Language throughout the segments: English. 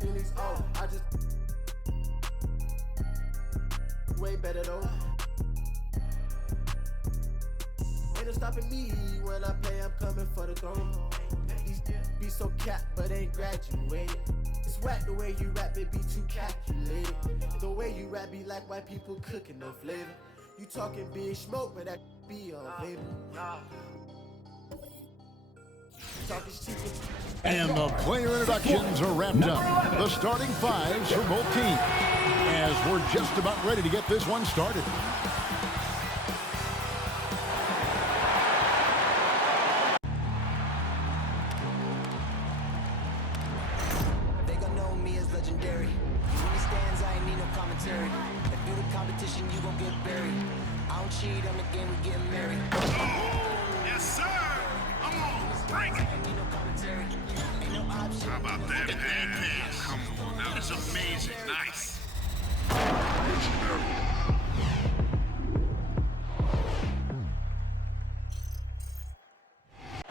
feelings. Oh, I just way better though. Ain't no stopping me when I play. I'm coming for the throne. These be so capped, but ain't graduated. It's whack the way you rap, it be too calculated. The way you rap be like white people cooking no flavor. You talking big smoke, but that be on vapor. And the player introductions are wrapped up. The starting fives for both teams, as we're just about ready to get this one started. They gon' know me as legendary. When he stands, I ain't need no commentary. If you the competition, you gon' get buried. I don't cheat on the game, we getting married. Yes, sir. Come on, bring it. How about that pass? Come on, that was amazing. Nice.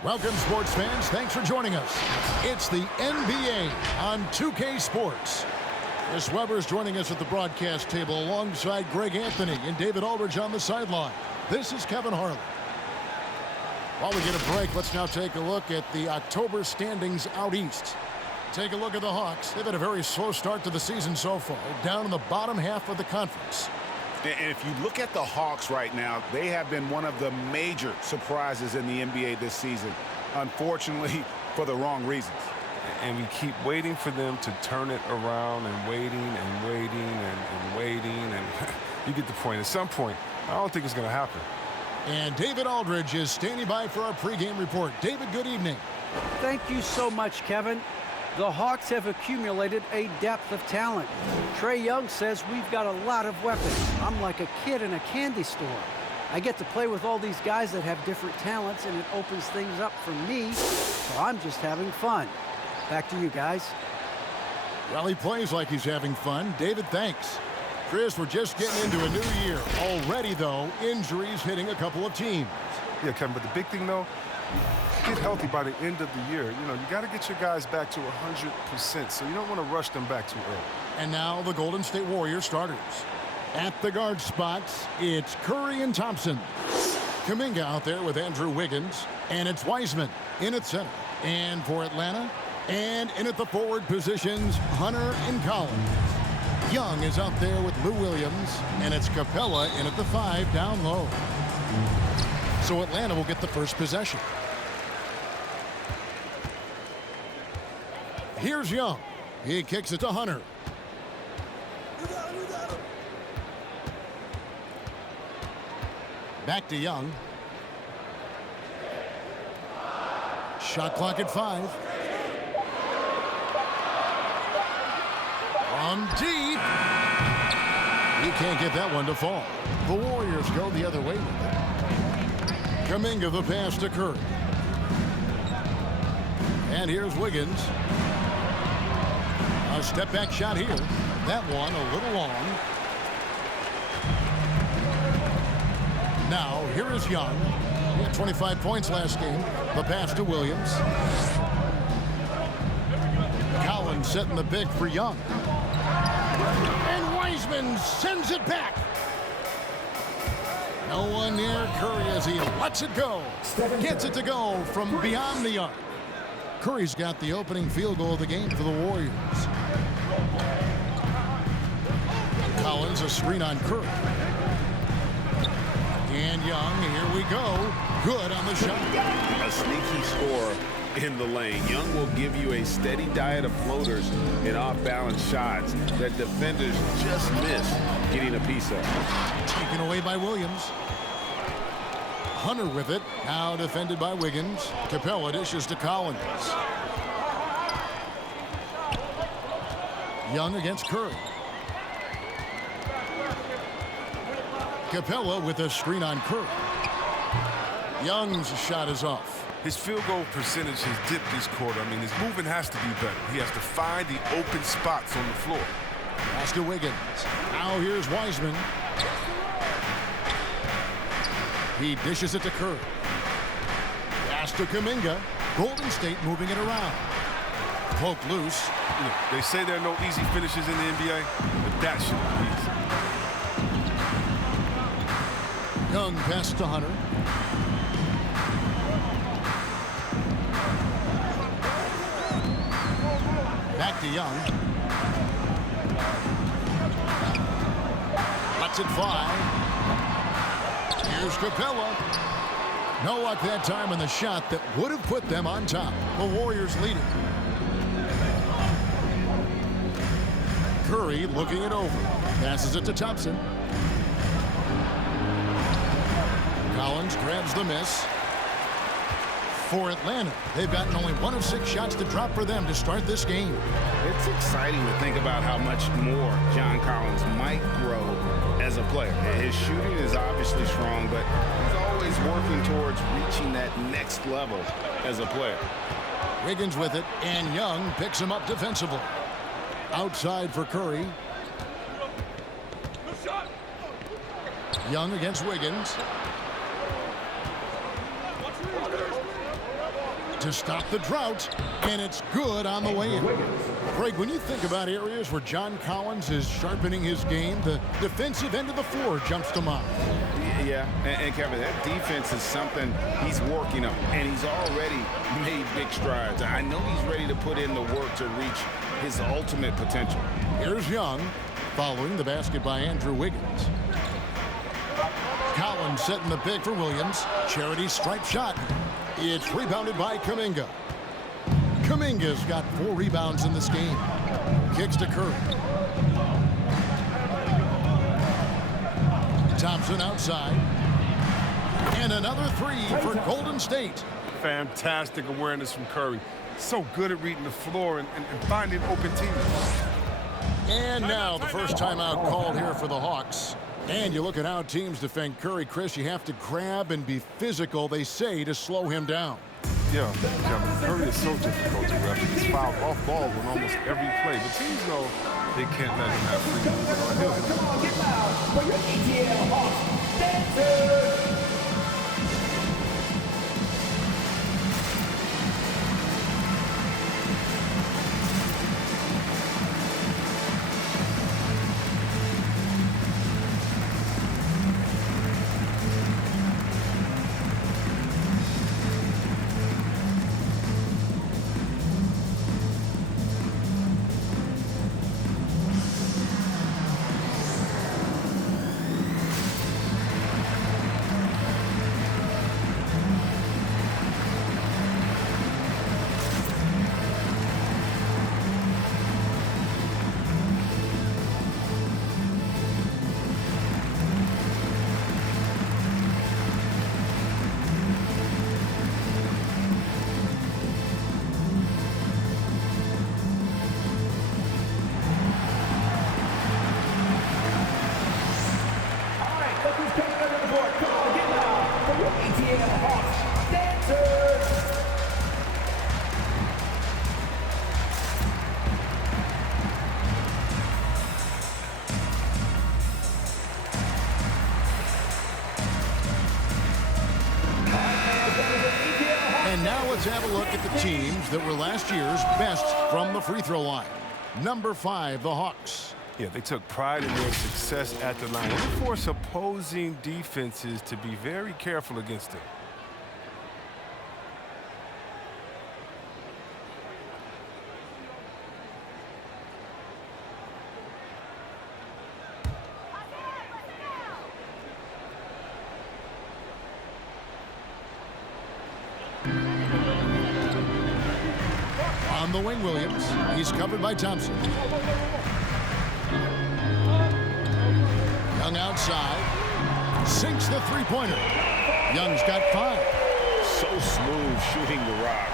Welcome, sports fans. Thanks for joining us. It's the NBA on 2K Sports. Chris Webber is joining us at the broadcast table alongside Greg Anthony and David Aldridge on the sideline. This is Kevin Harlan. While we get a break, let's now take a look at the October standings out east. Take a look at the Hawks. They've had a very slow start to the season so far, down in the bottom half of the conference. And if you look at the Hawks right now, they have been one of the major surprises in the NBA this season, unfortunately, for the wrong reasons. And we keep waiting for them to turn it around and waiting and waiting and waiting. And you get the point. At some point, I don't think it's going to happen. And David Aldridge is standing by for our pregame report. David, good evening. Thank you so much, Kevin. The Hawks have accumulated a depth of talent. Trae Young says we've got a lot of weapons. I'm like a kid in a candy store. I get to play with all these guys that have different talents, and it opens things up for me, so I'm just having fun. Back to you guys. Well, he plays like he's having fun. David, thanks. Chris, we're just getting into a new year. Already, though, injuries hitting a couple of teams. Yeah, Kevin, but the big thing, though, get healthy by the end of the year. You know, you got to get your guys back to 100%, so you don't want to rush them back too early. And now the Golden State Warriors starters. At the guard spots, it's Curry and Thompson. Kuminga out there with Andrew Wiggins. And it's Wiseman in at center. And for Atlanta, and in at the forward positions, Hunter and Collins. Young is out there with Lou Williams, and it's Capella in at the 5 down low. So Atlanta will get the first possession. Here's Young. He kicks it to Hunter. Back to Young. Shot clock at 5. From deep. He can't get that one to fall. The Warriors go the other way with it. Kuminga the pass to Curry. And here's Wiggins. A step back shot here. That one a little long. Now here is Young. He had 25 points last game. The pass to Williams. Collins setting the big for Young. And Wiseman sends it back. No one near Curry as he lets it go. Gets it to go from beyond the arc. Curry's got the opening field goal of the game for the Warriors. Collins a screen on Curry. And Young, here we go. Good on the shot. A sneaky score in the lane. Young will give you a steady diet of floaters and off-balance shots that defenders just miss getting a piece of. Taken away by Williams. Hunter with it. Now defended by Wiggins. Capella dishes to Collins. Young against Curry. Capella with a screen on Curry. Young's shot is off. His field goal percentage has dipped this quarter. I mean, his movement has to be better. He has to find the open spots on the floor. Pass to Wiggins. Now here's Wiseman. He dishes it to Curry. Pass to Kuminga. Golden State moving it around. Poked loose. They say there are no easy finishes in the NBA, but that should be easy. Young pass to Hunter. Back to Young. Lets it fly. Here's Capella. No luck that time in the shot that would have put them on top. The Warriors lead it. Curry looking it over. Passes it to Thompson. Collins grabs the miss. For Atlanta, they've gotten only 1 of 6 shots to drop for them to start this game. It's exciting to think about how much more John Collins might grow as a player. His shooting is obviously strong, but he's always working towards reaching that next level as a player. Wiggins with it, and Young picks him up defensively. Outside for Curry. Young against Wiggins. To stop the drought, and it's good on the way in. Greg, when you think about areas where John Collins is sharpening his game, the defensive end of the floor jumps to mind. Yeah, and Kevin, that defense is something he's working on, and he's already made big strides. I know he's ready to put in the work to reach his ultimate potential. Here's Young, following the basket by Andrew Wiggins. Collins setting the pick for Williams. Charity stripe shot. It's rebounded by Kuminga. Kuminga's got 4 rebounds in this game. Kicks to Curry. Thompson outside. And another 3 for Golden State. Fantastic awareness from Curry. So good at reading the floor and finding open teammates. And now the first timeout called here for the Hawks. And you look at how teams defend Curry, Chris, you have to grab and be physical, they say, to slow him down. Yeah, Curry is so difficult to ref. He's fouled off ball on almost every play. But teams know they can't let him have free moves. Let's have a look at the teams that were last year's best from the free throw line. Number 5, the Hawks. Yeah, they took pride in their success at the line. They force opposing defenses to be very careful against it. On the wing, Williams. He's covered by Thompson. Young outside. Sinks the three-pointer. Young's got 5. So smooth shooting the rock.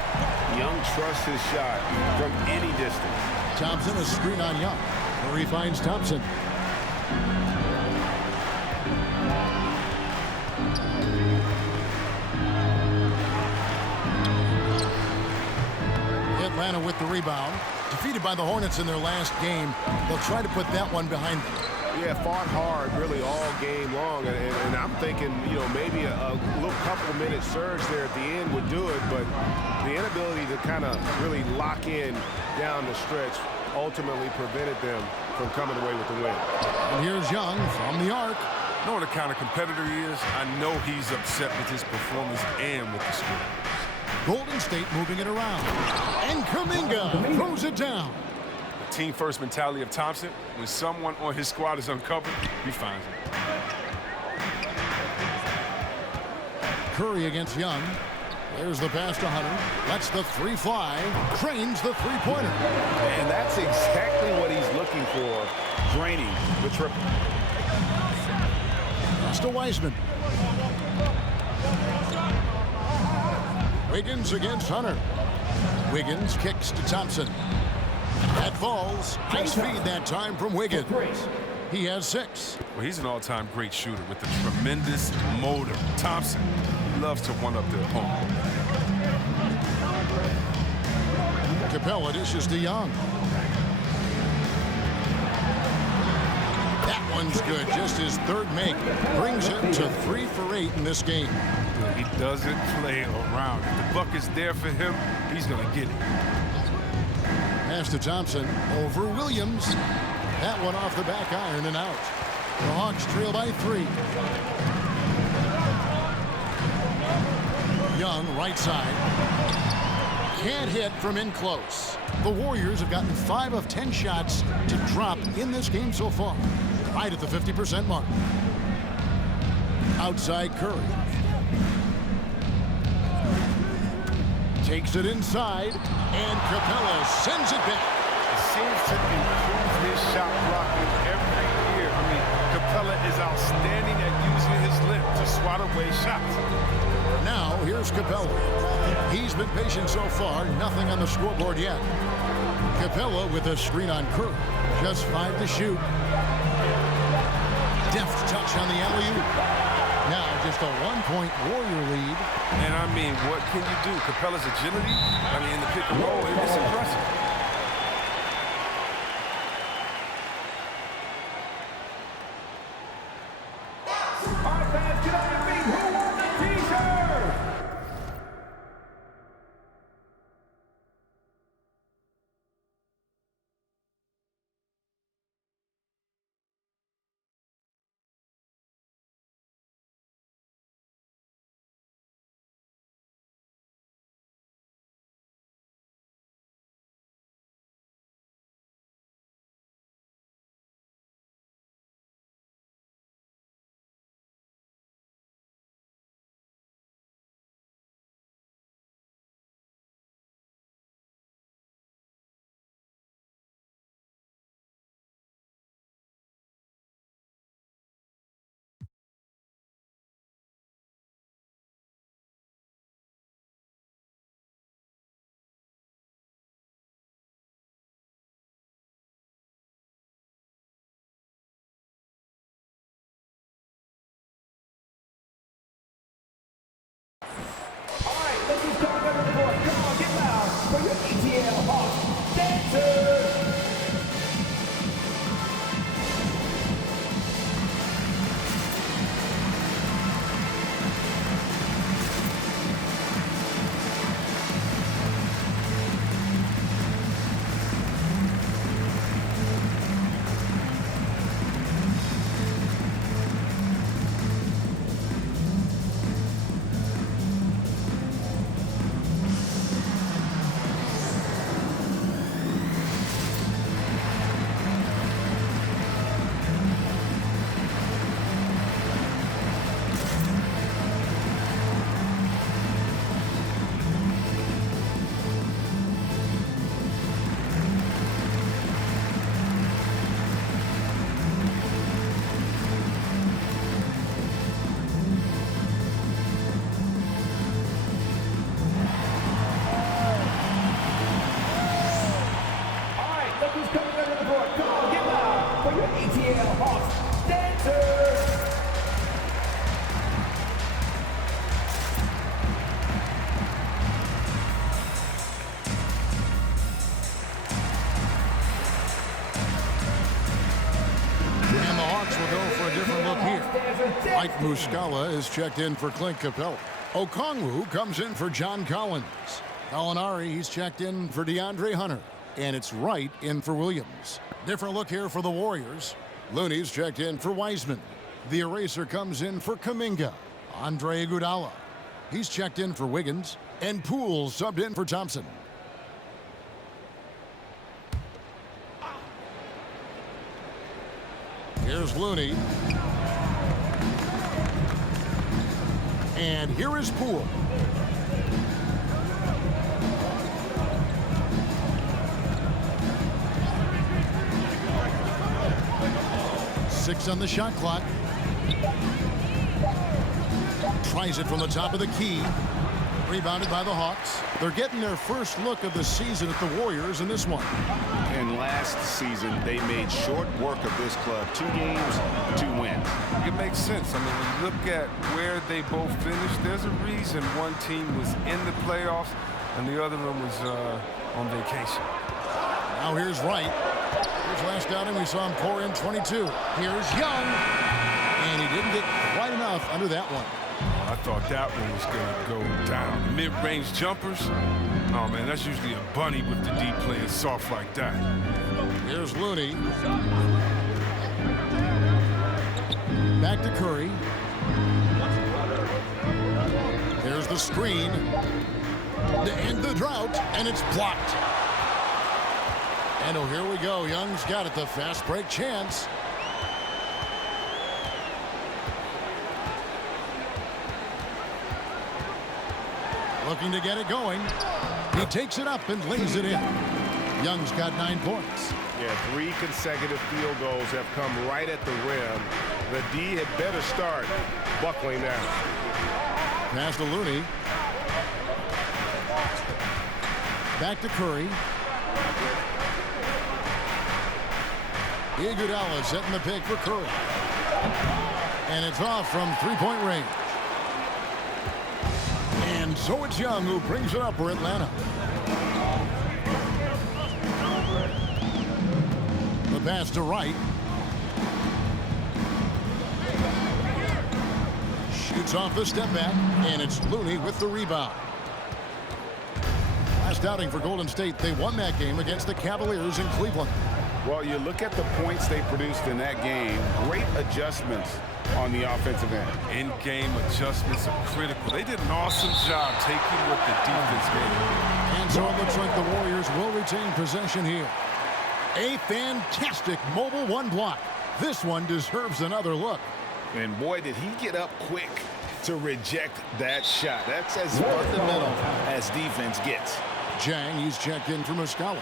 Young trusts his shot from any distance. Thompson, a screen on Young. Murray finds Thompson. Atlanta with the rebound. Defeated by the Hornets in their last game. They'll try to put that one behind them. Yeah, fought hard really all game long, and I'm thinking, you know, maybe a little couple-minute surge there at the end would do it, but the inability to kind of really lock in down the stretch ultimately prevented them from coming away with the win. And here's Young from the arc. Knowing the kind of competitor he is, I know he's upset with his performance and with the score. Golden State moving it around. And Kuminga throws it down. The team first mentality of Thompson, when someone on his squad is uncovered, he finds it. Curry against Young. There's the pass to Hunter. Lets the three fly. Drains the three-pointer. And that's exactly what he's looking for, draining the triple. Pass to Wiseman. Wiggins against Hunter. Wiggins kicks to Thompson. That falls. Nice feed that time from Wiggins. He has 6. Well, he's an all-time great shooter with a tremendous motor. Thompson loves to one-up the opponent. Capella dishes to Young. That one's good. Just his third make. Brings it to 3 for 8 in this game. He doesn't play around. If the buck is there for him, he's going to get it. Pass to Thompson over Williams. That one off the back iron and out. The Hawks trail by 3. Young, right side. Can't hit from in close. The Warriors have gotten 5 of 10 shots to drop in this game so far. Right at the 50% mark. Outside Curry. Takes it inside, and Capella sends it back. He seems to improve his shot blocking every year. I mean, Capella is outstanding at using his lip to swat away shots. Now, here's Capella. He's been patient so far, nothing on the scoreboard yet. Capella with a screen on Curry. Just 5 to shoot. Deft touch on the alley-oop. Now just a 1-point Warrior lead. And I mean, what can you do? Capella's agility, I mean, in the pick and roll, it's impressive. a different look here. Mike Muscala is checked in for Clint Capella. Okongwu comes in for John Collins. Gallinari, he's checked in for DeAndre Hunter. And it's Wright in for Williams. Different look here for the Warriors. Looney's checked in for Wiseman. The eraser comes in for Kuminga. Andre Iguodala. He's checked in for Wiggins. And Poole subbed in for Thompson. Here's Looney. And here is Poole. Six on the shot clock. Tries it from the top of the key. Rebounded by the Hawks. They're getting their first look of the season at the Warriors in this one. And last season, they made short work of this club. 2 games, 2 wins. It makes sense. I mean, when you look at where they both finished, there's a reason one team was in the playoffs and the other one was on vacation. Now here's Wright. His last outing, we saw him pour in 22. Here's Young. And he didn't get quite enough under that one. I thought that one was going to go down. Mid-range jumpers, oh man, that's usually a bunny with the D playing soft like that. Here's Looney. Back to Curry. Here's the screen. To end the drought, and it's blocked. And oh, here we go. Young's got it, the fast break chance. Looking to get it going. He takes it up and lays it in. Young's got 9 points. Yeah, 3 consecutive field goals have come right at the rim. The D had better start buckling down. Pass to Looney. Back to Curry. Iguodala setting the pick for Curry. And it's off from 3-point range. And so it's Young who brings it up for Atlanta. The pass to Wright. Shoots off the step back, and it's Looney with the rebound. Last outing for Golden State, they won that game against the Cavaliers in Cleveland. Well, you look at the points they produced in that game. Great adjustments on the offensive end. In-game adjustments are critical. They did an awesome job taking what the defense gave. And so it looks like the Warriors will retain possession here. A fantastic mobile 1 block. This one deserves another look. And boy, did he get up quick to reject that shot. That's as fundamental as defense gets. Jang, he's checked in for Muscala.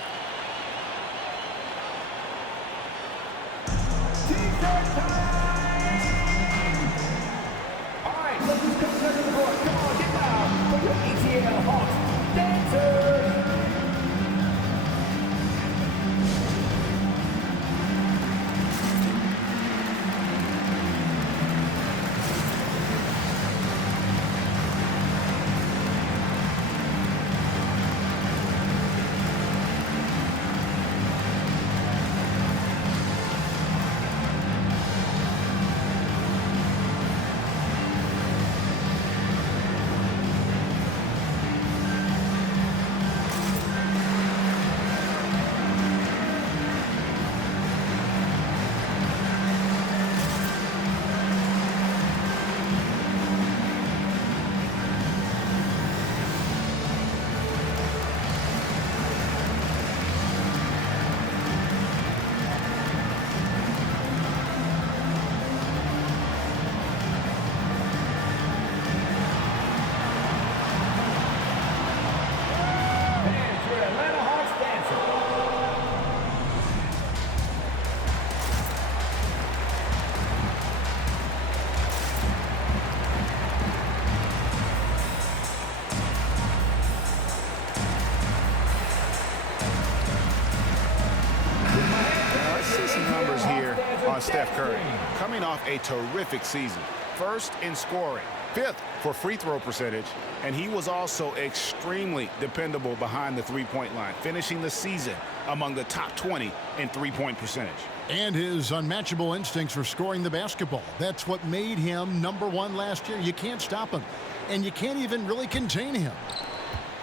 Steph Curry, coming off a terrific season. First in scoring, 5th for free throw percentage, and he was also extremely dependable behind the three-point line, finishing the season among the top 20 in three-point percentage. And his unmatchable instincts for scoring the basketball. That's what made him #1 last year. You can't stop him, and you can't even really contain him.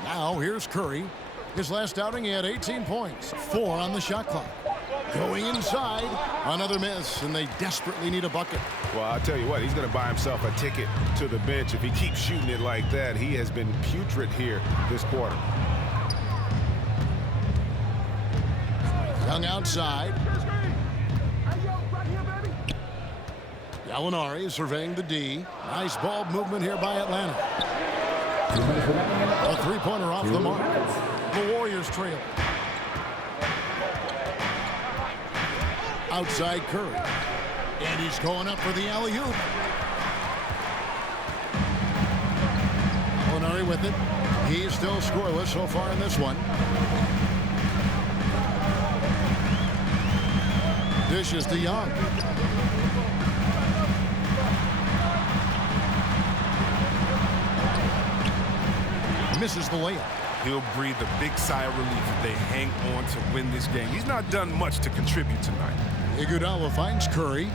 Now here's Curry. His last outing, he had 18 points, 4 on the shot clock. Going inside, another miss, and they desperately need a bucket. Well, I'll tell you what, he's going to buy himself a ticket to the bench if he keeps shooting it like that. He has been putrid here this quarter. Young outside. Gallinari surveying the D. Nice ball movement here by Atlanta. A three-pointer off the mark. The Warriors trail. Outside Curry. And he's going up for the alley-oop. Gallinari with it. He's still scoreless so far in this one. Dishes to Young. Misses the layup. He'll breathe a big sigh of relief if they hang on to win this game. He's not done much to contribute tonight. Iguodala finds Curry.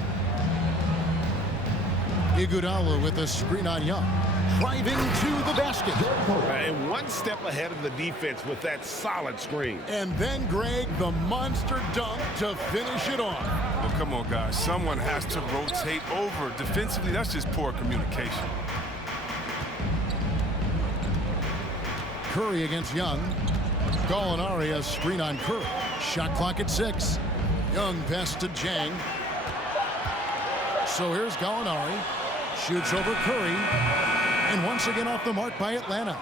Iguodala with a screen on Young. Driving to the basket. And one step ahead of the defense with that solid screen. And then, Greg, the monster dunk to finish it off. Well, come on, guys. Someone has to rotate over. Defensively, that's just poor communication. Curry against Young. Gallinari a screen on Curry. Shot clock at 6. Young pass to Jang. So here's Gallinari. Shoots over Curry. And once again off the mark by Atlanta.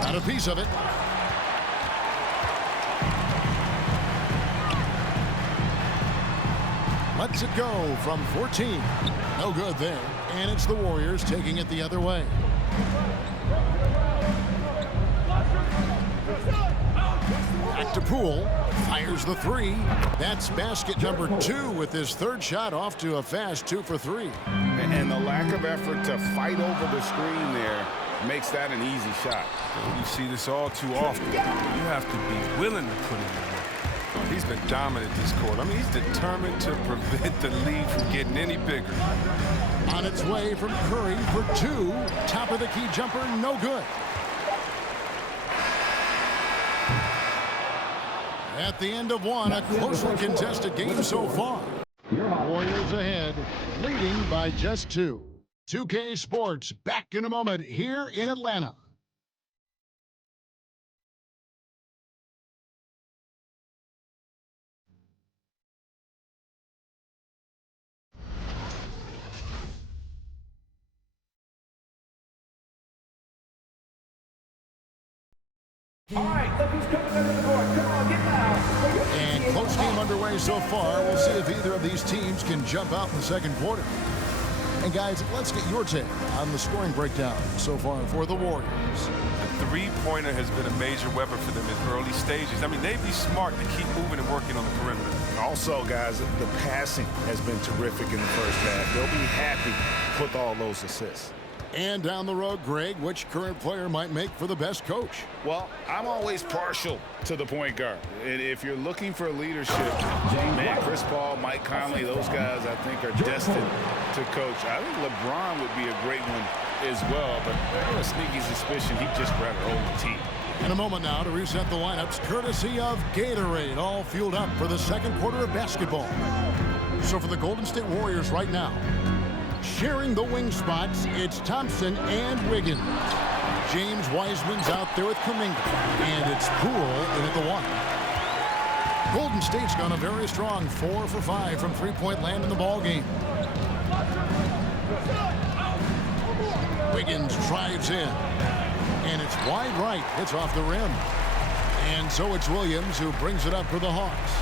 Got a piece of it. Lets it go from 14. No good there. And it's the Warriors taking it the other way. Back to Poole. Fires the 3. That's basket number 2 with his third shot off to a fast 2 for 3. And the lack of effort to fight over the screen there makes that an easy shot. You see this all too often. You have to be willing to put in the work. He's been dominant this quarter. I mean, he's determined to prevent the lead from getting any bigger. On its way from Curry for 2. Top of the key jumper, no good. At the end of one, a closely contested game so far. Warriors ahead, leading by just 2. 2K Sports back in a moment here in Atlanta. All right, look who's coming under the board. Come on, get down. And close game underway so far. We'll see if either of these teams can jump out in the second quarter. And guys, let's get your take on the scoring breakdown so far for the Warriors. The three-pointer has been a major weapon for them in early stages. I mean, they'd be smart to keep moving and working on the perimeter. Also, guys, the passing has been terrific in the first half. They'll be happy with all those assists. And down the road, Greg, which current player might make for the best coach? Well, I'm always partial to the point guard. And if you're looking for leadership, man, Chris Paul, Mike Conley, those guys I think are destined to coach. I think LeBron would be a great one as well, but I have a sneaky suspicion he'd just rather hold the team. In a moment now to reset the lineups, courtesy of Gatorade, all fueled up for the second quarter of basketball. So for the Golden State Warriors right now, sharing the wing spots, it's Thompson and Wiggins. James Wiseman's out there with Kuminga, and it's Poole in at the 1. Golden State's gone a very strong 4 for 5 from three-point land in the ball game. Wiggins drives in, and it's wide right. It's off the rim. And so it's Williams who brings it up for the Hawks.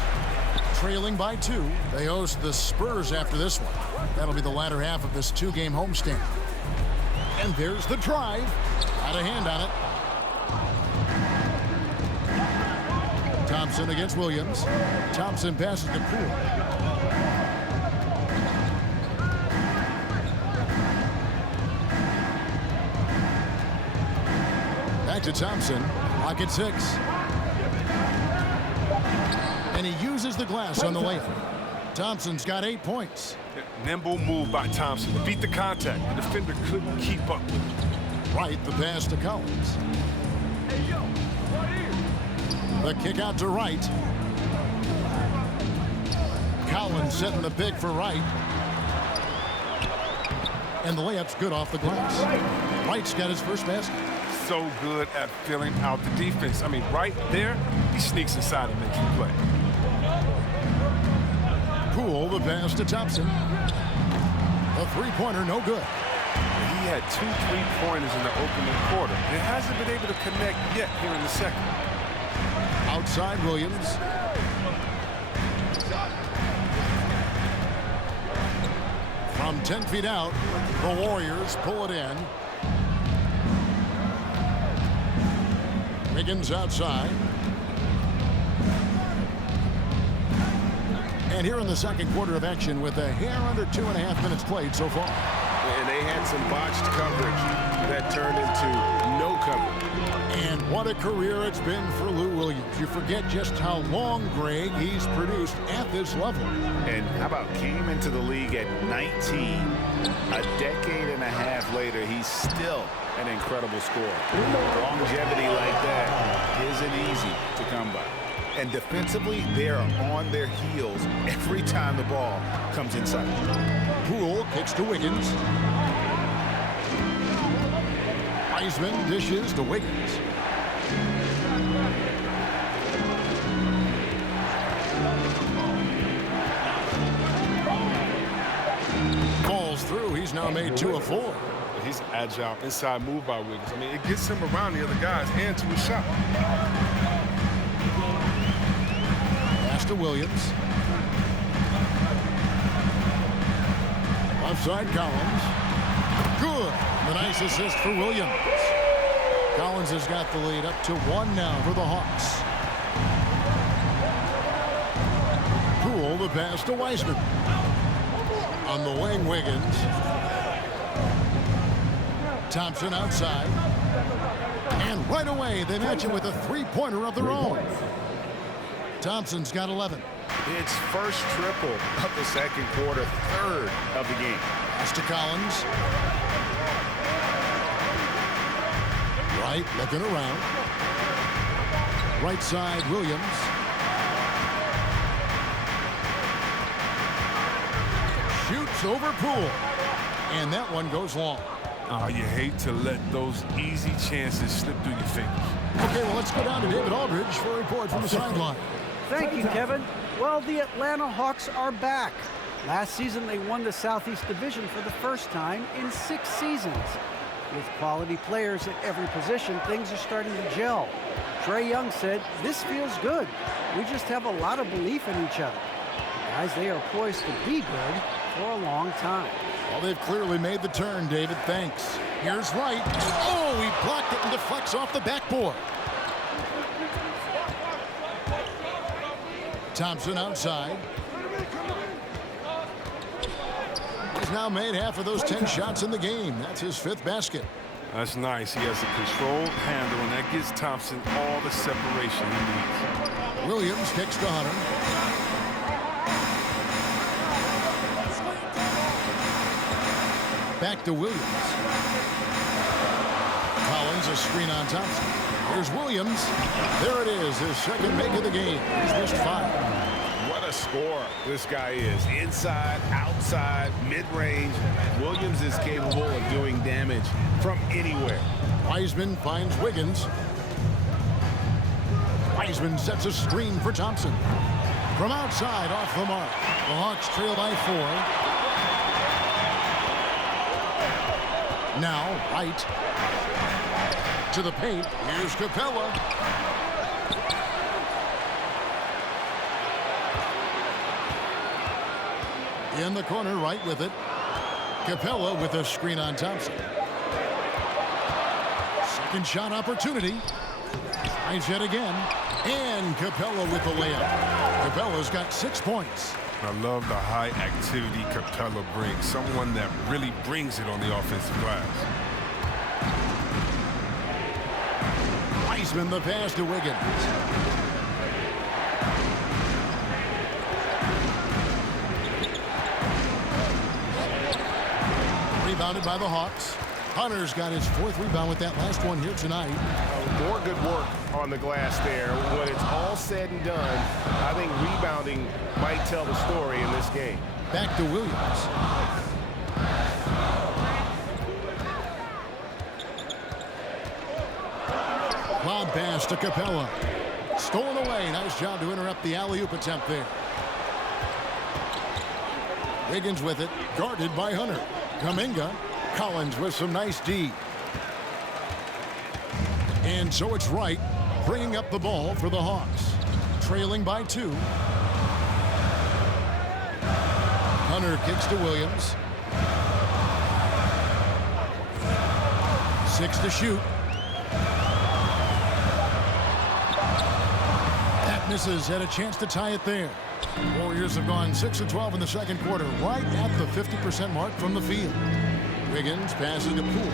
Trailing by 2, they host the Spurs after this one. That'll be the latter half of this 2-game homestand. And there's the drive. Got a hand on it. Thompson against Williams. Thompson passes to Poole. Back to Thompson. Pocket 6. And he uses the glass on the layup. Thompson's got 8 points. Nimble move by Thompson to beat the contact. The defender couldn't keep up with it. Wright, the pass to Collins. The kick out to Wright. Collins setting the pick for Wright. And the layup's good off the glass. Wright's got his first basket. So good at filling out the defense. I mean, right there, he sneaks inside and makes the play. Poole, the pass to Thompson. The three-pointer, no good. He had 2 3-pointers in the opening quarter. He hasn't been able to connect yet here in the second. Outside Williams. From 10 feet out, the Warriors pull it in. Wiggins outside. And here in the second quarter of action with a hair under 2.5 minutes played so far. And they had some botched coverage that turned into no coverage. And what a career it's been for Lou Williams. You forget just how long, Greg, he's produced at this level. And how about came into the league at 19. A decade and a half later, he's still an incredible scorer. Longevity like that isn't easy to come by. And defensively, they are on their heels every time the ball comes inside. Poole kicks to Wiggins. Wiseman dishes to Wiggins. Falls through. He's now made 2 of 4. He's agile inside move by Wiggins. I mean, it gets him around the other guys and to his shot. Pass to Williams. Offside Collins. Good. The nice assist for Williams. Collins has got the lead up to 1 now for the Hawks. Poole, the pass to Wiseman. On the wing, Wiggins. Thompson outside. And right away, they match him with a three-pointer of their own. Thompson's got 11. It's first triple of the second quarter, third of the game. Pass to Collins. Wright looking around. Right side, Williams. Shoots over Poole. And that one goes long. Oh, you hate to let those easy chances slip through your fingers. Okay, well, let's go down to David Aldridge for a report from the sideline. Thank you, Kevin. Well, the Atlanta Hawks are back. Last season, they won the Southeast Division for the first time in 6 seasons. With quality players at every position, things are starting to gel. Trae Young said, "This feels good. We just have a lot of belief in each other." Guys, they are poised to be good for a long time. Well, they've clearly made the turn, David. Thanks. Here's Wright. Oh, he blocked it and deflects off the backboard. Thompson outside. He's now made half of those 10 shots in the game. That's his 5th basket. That's nice. He has a controlled handle, and that gives Thompson all the separation he needs. Williams kicks to Hunter. Back to Williams. Collins, a screen on Thompson. Here's Williams. There it is, his second make of the game. He's missed 5. What a scorer this guy is. Inside, outside, mid-range. Williams is capable of doing damage from anywhere. Wiseman finds Wiggins. Wiseman sets a screen for Thompson. From outside, off the mark. The Hawks trail by 4. Now, Wright to the paint. Here's Capella. In the corner, Wright with it. Capella with a screen on Thompson. Second shot opportunity. Tries it again. And Capella with the layup. Capella's got 6 points. I love the high activity Capella brings. Someone that really brings it on the offensive glass. Wiseman the pass to Wiggins. Rebounded by the Hawks. Hunter's got his 4th rebound with that last one here tonight. More good work on the glass there. When it's all said and done, I think rebounding might tell the story in this game. Back to Williams. Lob pass to Capella. Stolen away. Nice job to interrupt the alley-oop attempt there. Wiggins with it. Guarded by Hunter. Kuminga. Collins with some nice D. And so it's Wright bringing up the ball for the Hawks. Trailing by 2. Hunter kicks to Williams. 6 to shoot. That misses. Had a chance to tie it there. Warriors have gone 6 of 12 in the second quarter, right at the 50% mark from the field. Wiggins passes to Poole.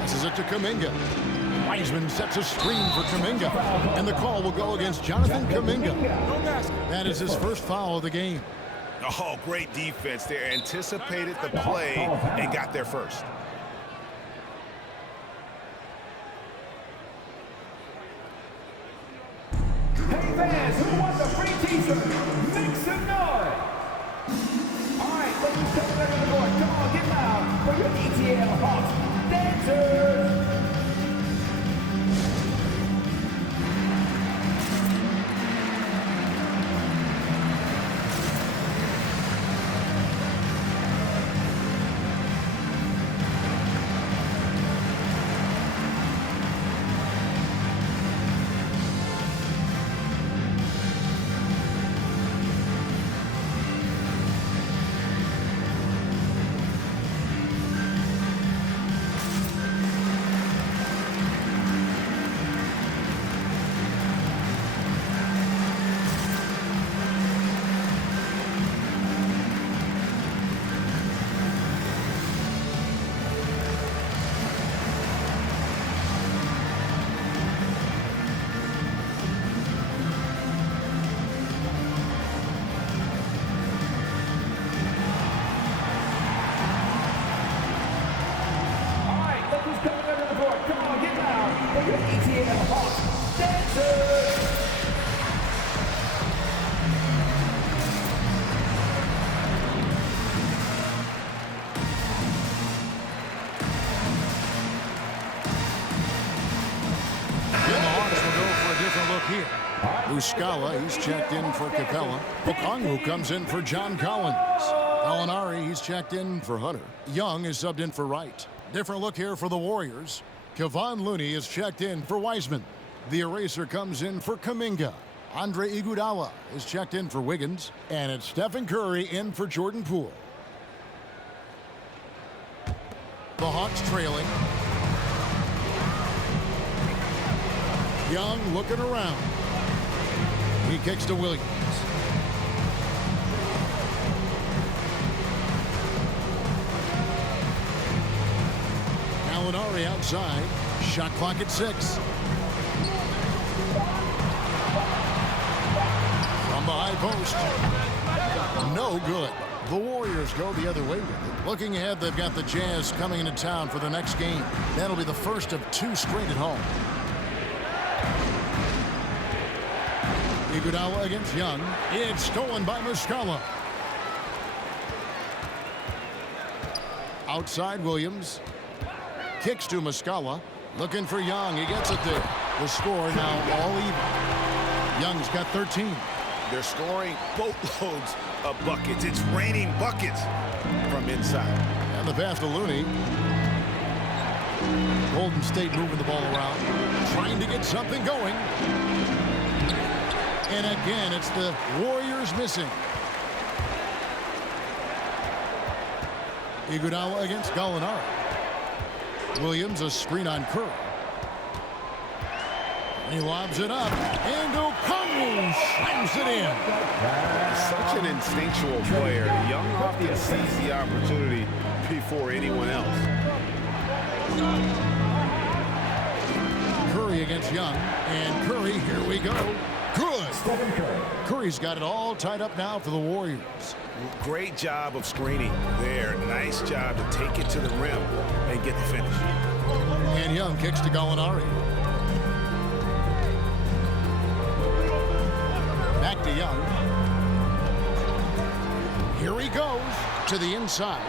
Passes it to Kuminga. Wiseman sets a screen for Kuminga, and the call will go against Jonathan Kuminga. That is his first foul of the game. Oh, great defense there. Anticipated the play and got there first. Hey fans, who wants a free t-shirt? Make some noise! Alright, ladies coming under the board. Come on, get loud for your ETL Hawks dancers! Muscala, he's checked in for Capella. Okongwu comes in for John Collins. Gallinari, he's checked in for Hunter. Young is subbed in for Wright. Different look here for the Warriors. Kevon Looney is checked in for Wiseman. The eraser comes in for Kuminga. Andre Iguodala is checked in for Wiggins. And it's Stephen Curry in for Jordan Poole. The Hawks trailing. Young looking around. He kicks to Williams. Gallinari outside. Shot clock at 6. From the high post. No good. The Warriors go the other way with it. Looking ahead, they've got the Jazz coming into town for the next game. That'll be the first of 2 straight at home. Iguodala against Young. It's stolen by Muscala. Outside Williams. Kicks to Muscala. Looking for Young. He gets it there. The score now all even. Young's got 13. They're scoring boatloads of buckets. It's raining buckets from inside. And the pass to Looney. Golden State moving the ball around. Trying to get something going. And again, it's the Warriors missing. Iguodala against Gallinari. Williams, a screen on Curry. He lobs it up, and Okongwu slams it in. Such an instinctual player. Young often sees the opportunity before anyone else. Curry against Young, and Curry, here we go. Good. Curry's got it all tied up now for the Warriors. Great job of screening there. Nice job to take it to the rim and get the finish. And Young kicks to Gallinari. Back to Young. Here he goes to the inside.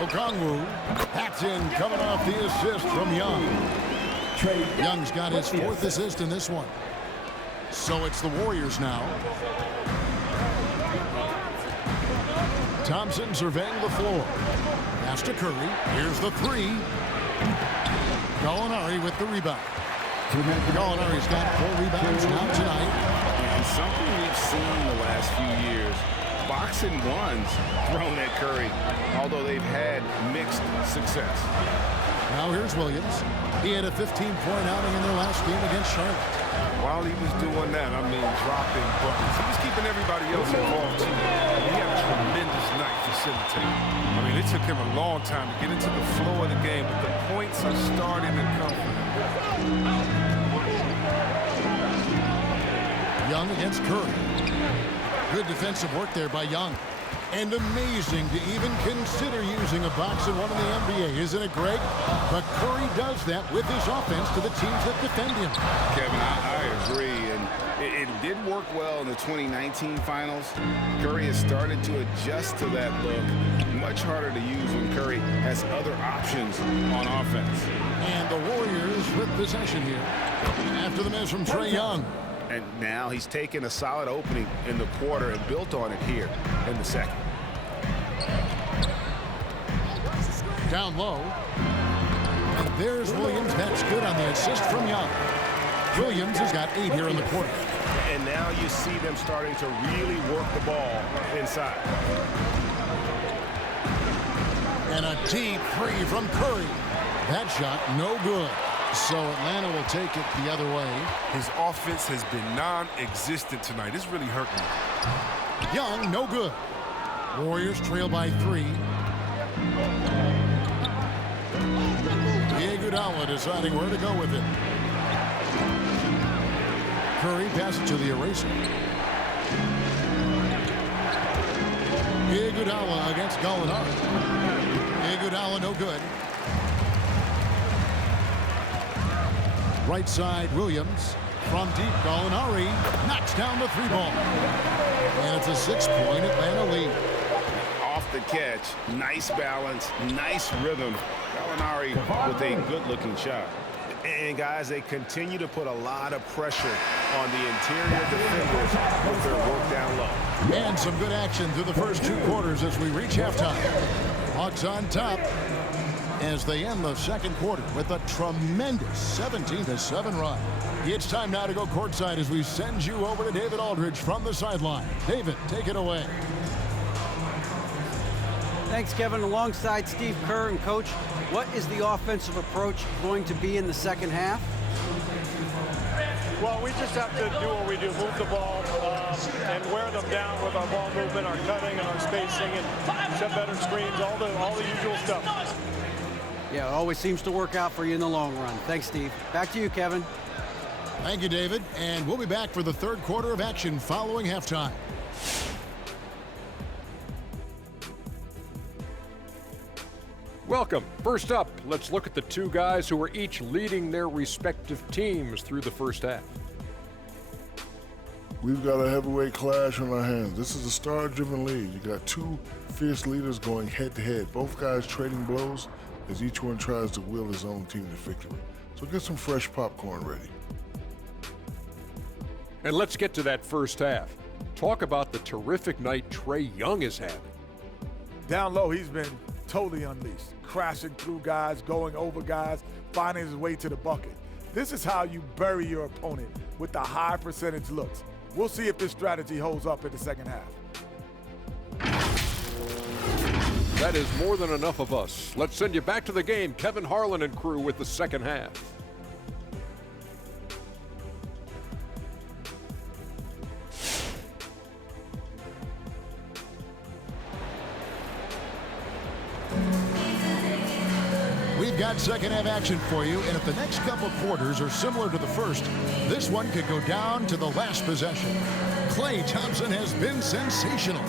Okongwu. That's in, coming off the assist from Young. Young's got his 4th assist in this one. So it's the Warriors now. Thompson surveying the floor. Pass to Curry. Here's the 3. Gallinari with the rebound. Gallinari's got 4 rebounds now tonight. And something we've seen the last few years. Boxing ones thrown at Curry, although they've had mixed success. Now here's Williams. He had a 15-point outing in their last game against Charlotte. While he was doing that, I mean, dropping buckets, he was keeping everybody else involved, too. He had a tremendous night facilitating. I mean, it took him a long time to get into the flow of the game, but the points are starting to come for him. Young against Curry. Good defensive work there by Young. And amazing to even consider using a box and one in the NBA, isn't it, Greg? But Curry does that with his offense to the teams that defend him. Kevin, I agree, and it did work well in the 2019 finals. Curry has started to adjust to that look. Much harder to use when Curry has other options on offense. And the Warriors with possession here after the miss from Trae Young. And now he's taken a solid opening in the quarter and built on it here in the second. Down low. And there's Williams. That's good on the assist from Young. Williams has got 8 here in the quarter. And now you see them starting to really work the ball inside. And a deep 3 from Curry. That shot no good. So Atlanta will take it the other way. His offense has been non-existent tonight. It's really hurting him. Young, no good. Warriors trail by 3. Iguodala deciding where to go with it. Curry passes to the eraser. Iguodala against Gallinari. Iguodala no good. Right side, Williams. From deep, Gallinari knocks down the 3-ball. And it's a 6-point Atlanta lead. Off the catch, nice balance, nice rhythm. Gallinari with a good-looking shot. And, guys, they continue to put a lot of pressure on the interior defenders with their work down low. And some good action through the first 2 quarters as we reach halftime. Hawks on top as they end the second quarter with a tremendous 17-7 run. It's time now to go courtside as we send you over to David Aldridge from the sideline. David, take it away. Thanks, Kevin. Alongside Steve Kerr and Coach, what is the offensive approach going to be in the second half? Well, we just have to do what we do, move the ball and wear them down with our ball movement, our cutting, and our spacing, and set better screens, all the usual stuff. Yeah, it always seems to work out for you in the long run. Thanks, Steve. Back to you, Kevin. Thank you, David. And we'll be back for the third quarter of action following halftime. Welcome. First up, let's look at the 2 guys who are each leading their respective teams through the first half. We've got a heavyweight clash on our hands. This is a star-driven league. You got 2 fierce leaders going head-to-head. Both guys trading blows as each one tries to will his own team to victory. So get some fresh popcorn ready. And let's get to that first half. Talk about the terrific night Trae Young is having. Down low, he's been totally unleashed. Crashing through guys, going over guys, finding his way to the bucket. This is how you bury your opponent, with the high percentage looks. We'll see if this strategy holds up in the second half. That is more than enough of us. Let's send you back to the game. Kevin Harlan and crew with the second half. We've got second half action for you, and if the next couple quarters are similar to the first, this one could go down to the last possession. Klay Thompson has been sensational.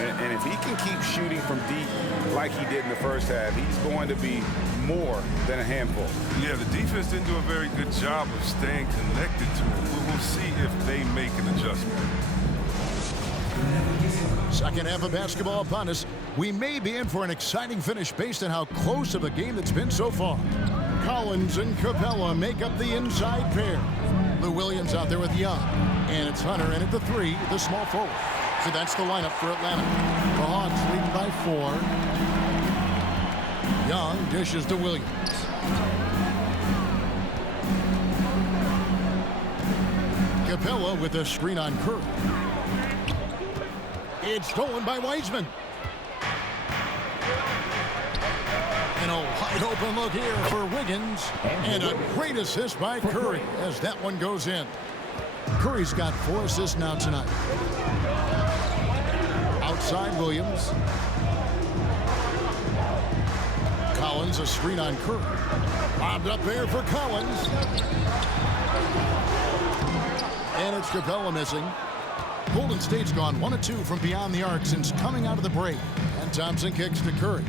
And if he can keep shooting from deep like he did in the first half, he's going to be more than a handful. Yeah, the defense didn't do a very good job of staying connected to him. We'll see if they make an adjustment. Second half of basketball upon us. We may be in for an exciting finish based on how close of a game it's been so far. Collins and Capella make up the inside pair. Lou Williams out there with Young. And it's Hunter in at the 3, the small forward. So that's the lineup for Atlanta. The Hawks lead by 4. Young dishes to Williams. Capella with a screen on Curry. It's stolen by Wiseman. And a wide open look here for Wiggins. And a great assist by Curry as that one goes in. Curry's got 4 assists now tonight. Outside Williams. Collins, a screen on Curry. Bobbed up there for Collins. And it's Capella missing. Golden State's gone 1 of 2 from beyond the arc since coming out of the break. And Thompson kicks to Curry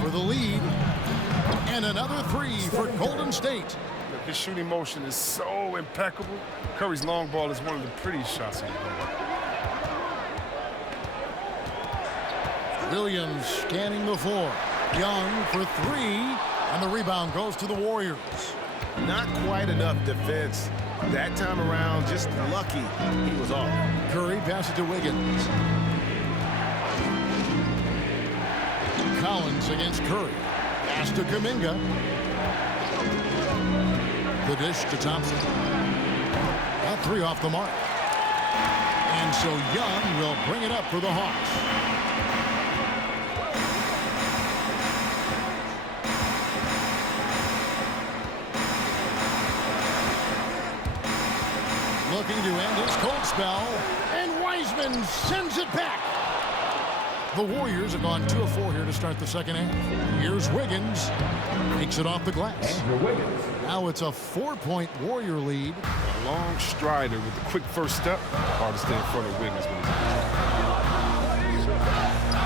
for the lead. And another 3 for Golden State. His shooting motion is so impeccable. Curry's long ball is one of the prettiest shots in the game. Williams scanning the floor. Young for 3. And the rebound goes to the Warriors. Not quite enough defense. That time around, just lucky he was off. Curry passes to Wiggins. Collins against Curry. Pass to Kuminga. The dish to Thompson. Got 3 off the mark. And so Young will bring it up for the Hawks. Looking to end his cold spell, and Wiseman sends it back. The Warriors have gone 2 of 4 here to start the second half. Here's Wiggins, takes it off the glass. Now it's a 4-point Warrior lead. A long strider with a quick first step. Hard to stay in front of Wiggins when he's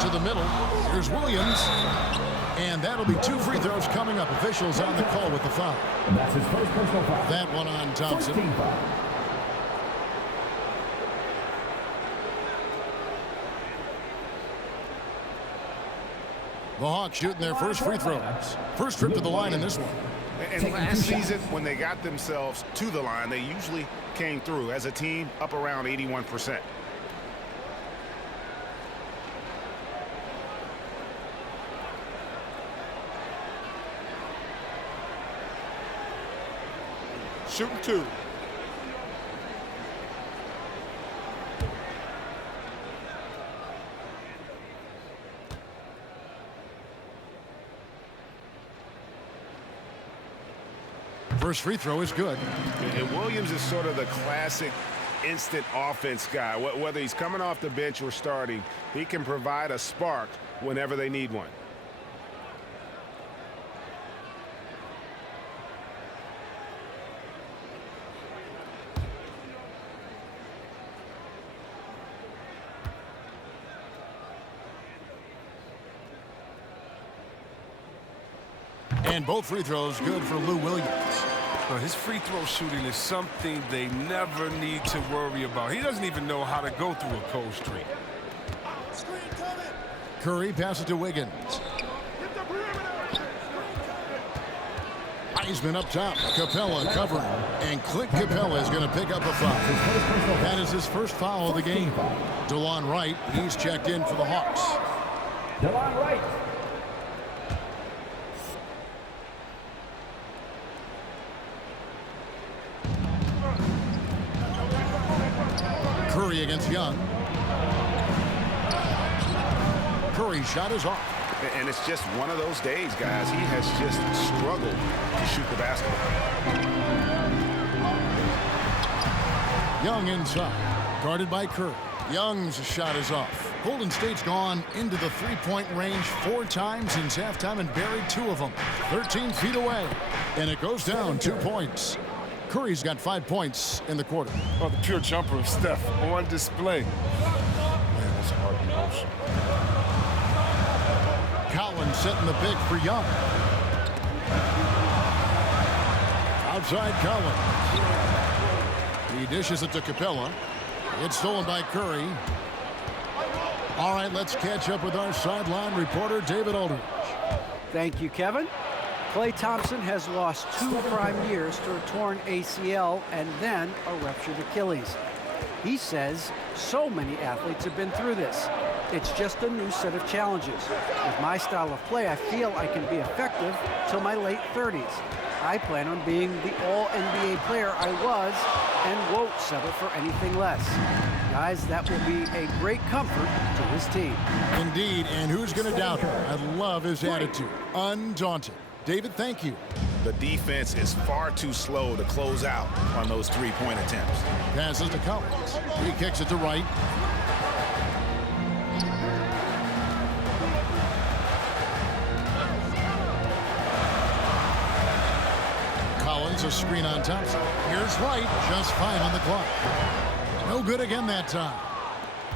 to the middle. Here's Williams, and that'll be 2 free throws coming up. Officials on the call with the foul. And that's his first personal foul. That one on Thompson. 14 foul. The Hawks shooting their first free throws. First trip to the line in this one. And last season, when they got themselves to the line, they usually came through as a team up around 81%. Shooting 2. First free throw is good. And Williams is sort of the classic instant offense guy. Whether he's coming off the bench or starting, he can provide a spark whenever they need one. And both free throws good for Lou Williams. His free throw shooting is something they never need to worry about. He doesn't even know how to go through a cold streak. Curry passes to Wiggins. Wiseman up top. Capella covering. And Clint Capella is going to pick up a foul. That is his first foul of the game. DeLon Wright, he's checked in for the Hawks. DeLon Wright. Curry against Young. Curry's shot is off. And it's just one of those days, guys. He has just struggled to shoot the basketball. Young inside. Guarded by Curry. Young's shot is off. Golden State's gone into the three-point range 4 times since halftime and buried 2 of them. 13 feet away. And it goes down 2 points. Curry's got 5 points in the quarter. Oh, the pure jumper of Steph on display. Man, that's a hard motion. Collins setting the big for Young. Outside Collins. He dishes it to Capella. It's stolen by Curry. All right, let's catch up with our sideline reporter, David Aldridge. Thank you, Kevin. Klay Thompson has lost 2 prime years to a torn ACL and then a ruptured Achilles. He says so many athletes have been through this. It's just a new set of challenges. With my style of play, I feel I can be effective till my late 30s. I plan on being the all-NBA player I was and won't settle for anything less. Guys, that will be a great comfort to his team. Indeed, and who's going to doubt him? I love his attitude. Undaunted. David, thank you. The defense is far too slow to close out on those three-point attempts. Passes to Collins. He kicks it to Wright. Collins, a screen on Thompson. Here's Wright, just 5 on the clock. No good again that time.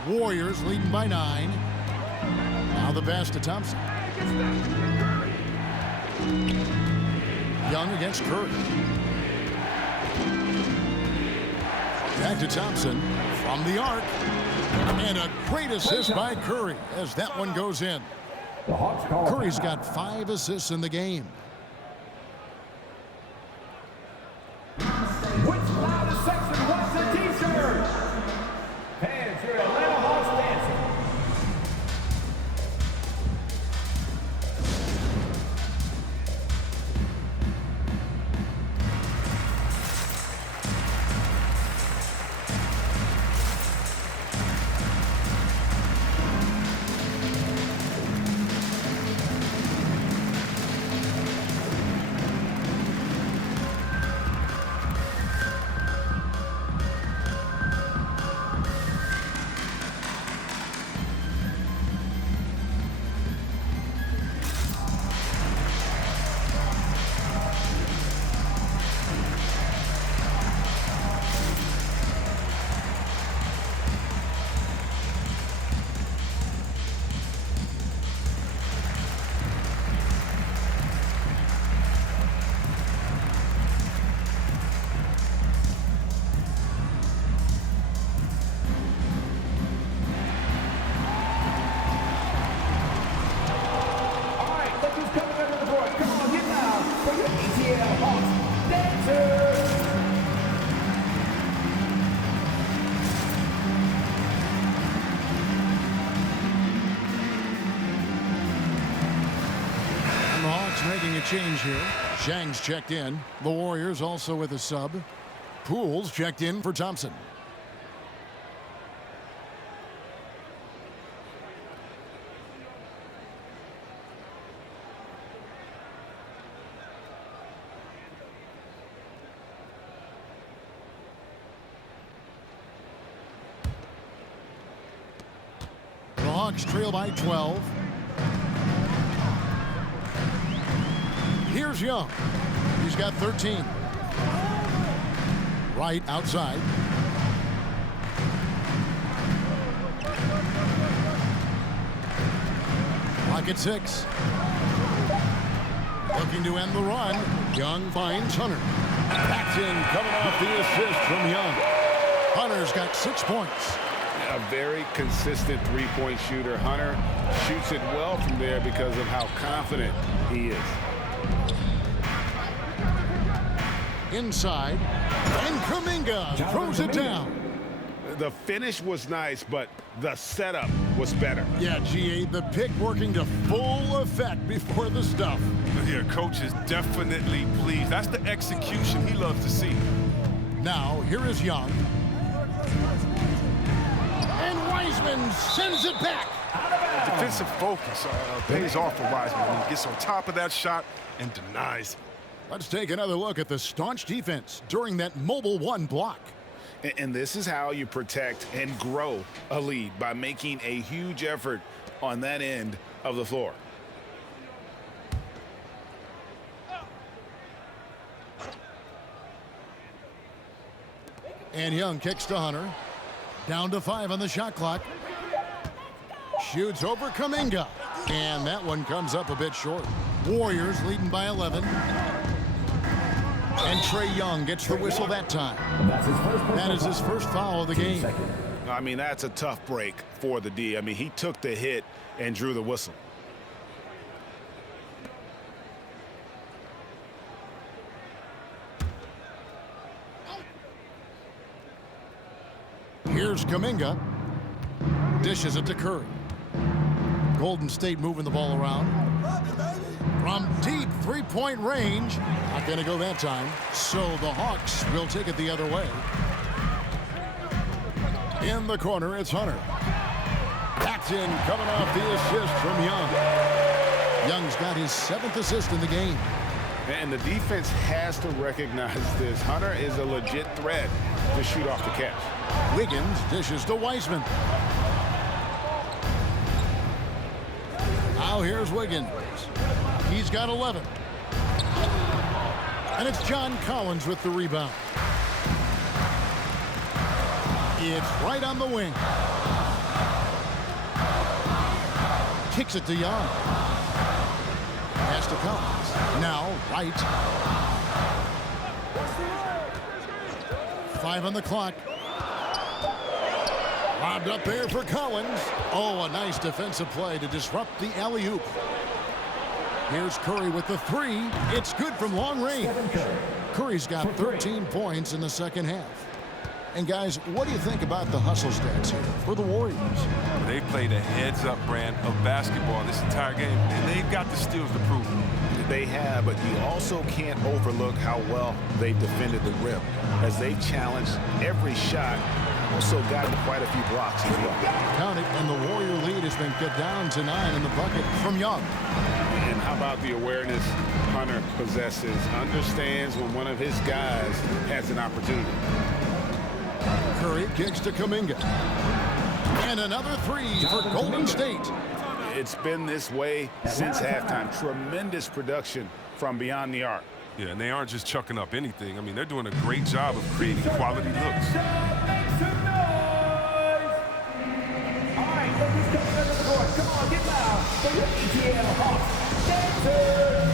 Warriors leading by 9. Now the pass to Thompson. Young against Curry. Back to Thompson from the arc. And a great assist by Curry as that one goes in. Curry's got 5 assists in the game. Which loudest section wants a t-shirt? Fans, your Atlanta Hawks dancing. Making a change here. Zhang's checked in. The Warriors also with a sub. Pools checked in for Thompson. The Hawks trail by 12. Here's Young. He's got 13. Wright outside. Clock at 6. Looking to end the run. Young finds Hunter. Backed in, coming off the assist from Young. Hunter's got 6 points. A very consistent three-point shooter. Hunter shoots it well from there because of how confident he is. Inside, and Kuminga throws it down. The finish was nice, but the setup was better. Yeah, GA, the pick working to full effect before the stuff. Yeah, coach is definitely pleased. That's the execution he loves to see. Now, here is Young. And Wiseman sends it back. Defensive focus pays off for Wiseman when he gets on top of that shot and denies. Let's take another look at the staunch defense during that mobile 1 block. And this is how you protect and grow a lead, by making a huge effort on that end of the floor. And Young kicks to Hunter. Down to 5 on the shot clock. Shoots over Kuminga. And that one comes up a bit short. Warriors leading by 11. And Trae Young gets the whistle that time. That is his first foul of the game. I mean, that's a tough break for the D. I mean, he took the hit and drew the whistle. Here's Kuminga. Dishes it to Curry. Golden State moving the ball around. From deep three-point range. Not going to go that time. So the Hawks will take it the other way. In the corner, it's Hunter. That's in, coming off the assist from Young. Young's got his 7th assist in the game. And the defense has to recognize this. Hunter is a legit threat to shoot off the catch. Wiggins dishes to Wiseman. Now here's Wiggins. He's got 11. And it's John Collins with the rebound. It's right on the wing. Kicks it to Young. Pass to Collins. Now right. 5 on the clock. Lobbed up there for Collins. Oh, a nice defensive play to disrupt the alley-oop. Here's Curry with the 3. It's good from long range. Curry's got 13 points in the second half. And guys, what do you think about the hustle stats here for the Warriors? They played a heads-up brand of basketball this entire game, and they've got the skills to prove it. They have, but you also can't overlook how well they've defended the rim, as they've challenged every shot. Also gotten quite a few blocks as well. Count it, and the Warrior lead has been cut down to 9 in the bucket from Young. And how about the awareness Hunter possesses? Understands when one of his guys has an opportunity. Curry kicks to Kuminga. And another 3 for Golden State. It's been this way since halftime. Tremendous production from beyond the arc. Yeah, and they aren't just chucking up anything. I mean, they're doing a great job of creating quality looks. Come on, get loud for your ETL Hawks dancers.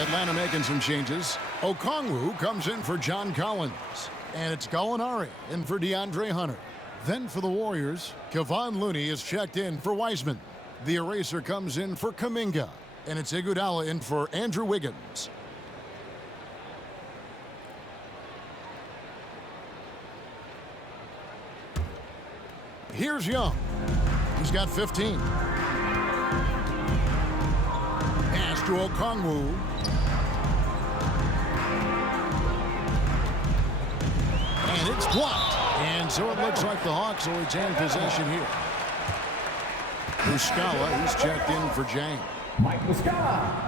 Atlanta making some changes. Okongwu comes in for John Collins. And it's Gallinari in for DeAndre Hunter. Then for the Warriors, Kevon Looney is checked in for Wiseman. The eraser comes in for Kuminga. And it's Iguodala in for Andrew Wiggins. Here's Young. He's got 15. Pass to Okongwu. And it's blocked. And so it looks like the Hawks will retain possession here. Muscala, he's checked in for Jang. Mike Muscala.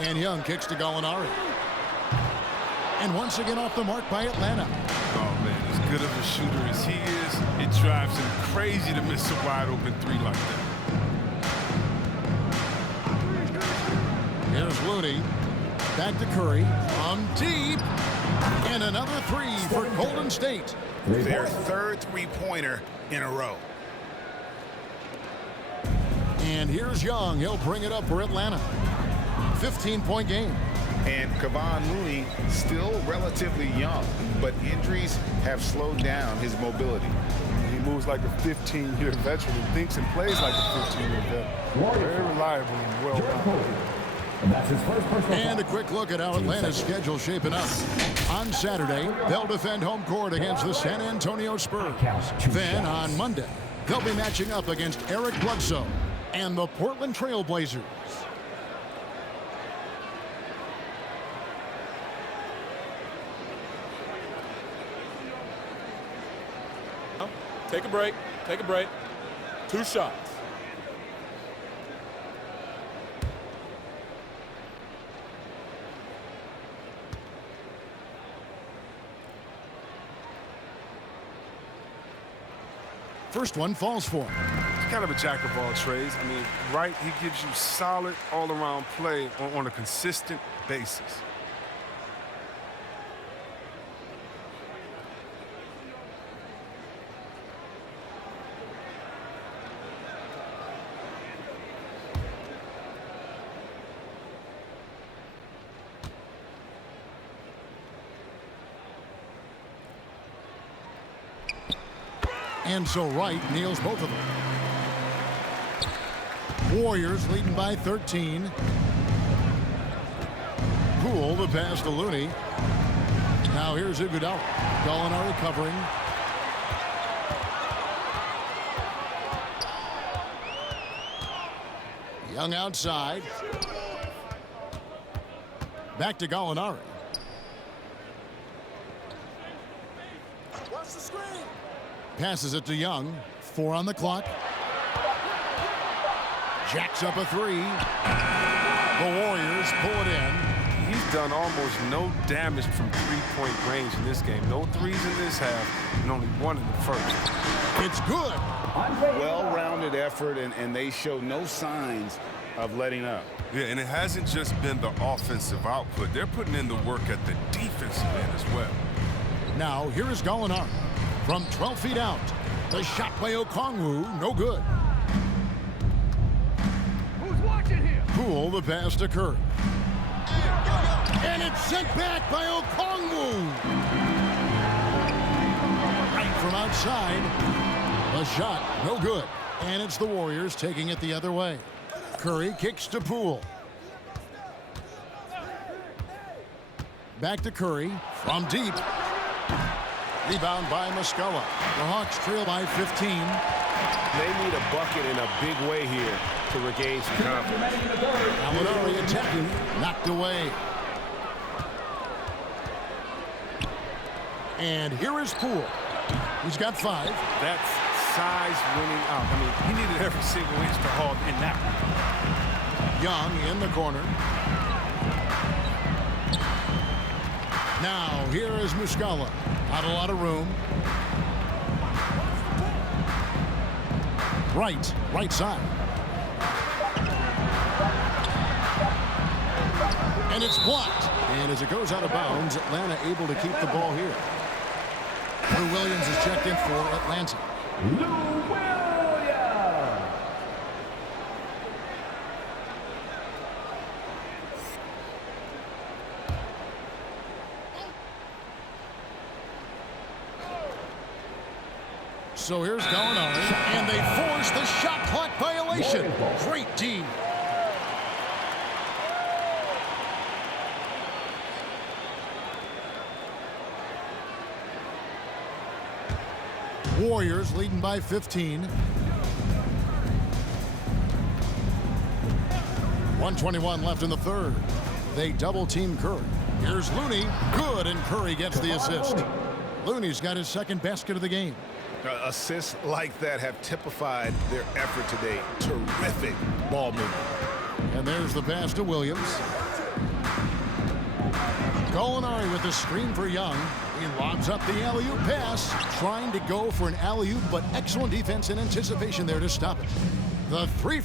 And Young kicks to Gallinari. And once again off the mark by Atlanta. Oh, man, as good of a shooter as he is, it drives him crazy to miss a wide-open three like that. Here's Looney. Back to Curry. From deep. And another three for Golden State. Their third three-pointer in a row. And here's Young. He'll bring it up for Atlanta. 15-point game. And Kevon Looney still relatively young, but injuries have slowed down his mobility. He moves like a 15-year veteran and thinks and plays like a 15-year veteran. Very reliable and well-rounded. And that's his first personal And a quick look at how Atlanta's schedule shaping up. On Saturday, they'll defend home court against the San Antonio Spurs. Then on Monday, they'll be matching up against Eric Bledsoe and the Portland Trail Blazers. Take a break. Take a break. 2 shots. First one falls for him. He's kind of a jack of all trades. I mean, right, he gives you solid all-around play on a consistent basis. And so Wright nails both of them. Warriors leading by 13. Poole the pass to Looney. Now here's Iguodala. Gallinari covering. Young outside. Back to Gallinari. Watch the screen. Passes it to Young. 4 on the clock. Jacks up a 3. The Warriors pull it in. He's done almost no damage from three-point range in this game. No threes in this half, and only 1 in the first. It's good. Well-rounded effort, and they show no signs of letting up. Yeah, and it hasn't just been the offensive output. They're putting in the work at the defensive end as well. Now, here is Gallinari. From 12 feet out, the shot by Okongwu, no good. Who's watching here? Poole the pass to Curry. And it's sent back by Okongwu. Right from outside, the shot, no good. And it's the Warriors taking it the other way. Curry kicks to Poole. Back to Curry from deep. Rebound by Muscala. The Hawks trail by 15. They need a bucket in a big way here to regain some confidence. Gallinari attacking, knocked away. And here is Poole. He's got 5. That's size winning out. I mean, he needed every single inch to haul in that one. Young in the corner. Now, here is Muscala. Not a lot of room. Right side. And it's blocked. And as it goes out of bounds, Atlanta able to keep the ball here. Lou Williams is checked in for Atlanta. Lou Williams. So here's Gallinari, and they force the shot clock violation. Great D. Warriors leading by 15. 1:21 left in the third. They double team Curry. Here's Looney. Good, and Curry gets the assist. Looney's got his second basket of the game. Assists like that have typified their effort today. Terrific ball movement. And there's the pass to Williams. Gallinari with the screen for Young. He lobs up the alley-oop pass, trying to go for an alley-oop, but excellent defense and anticipation there to stop it. The three from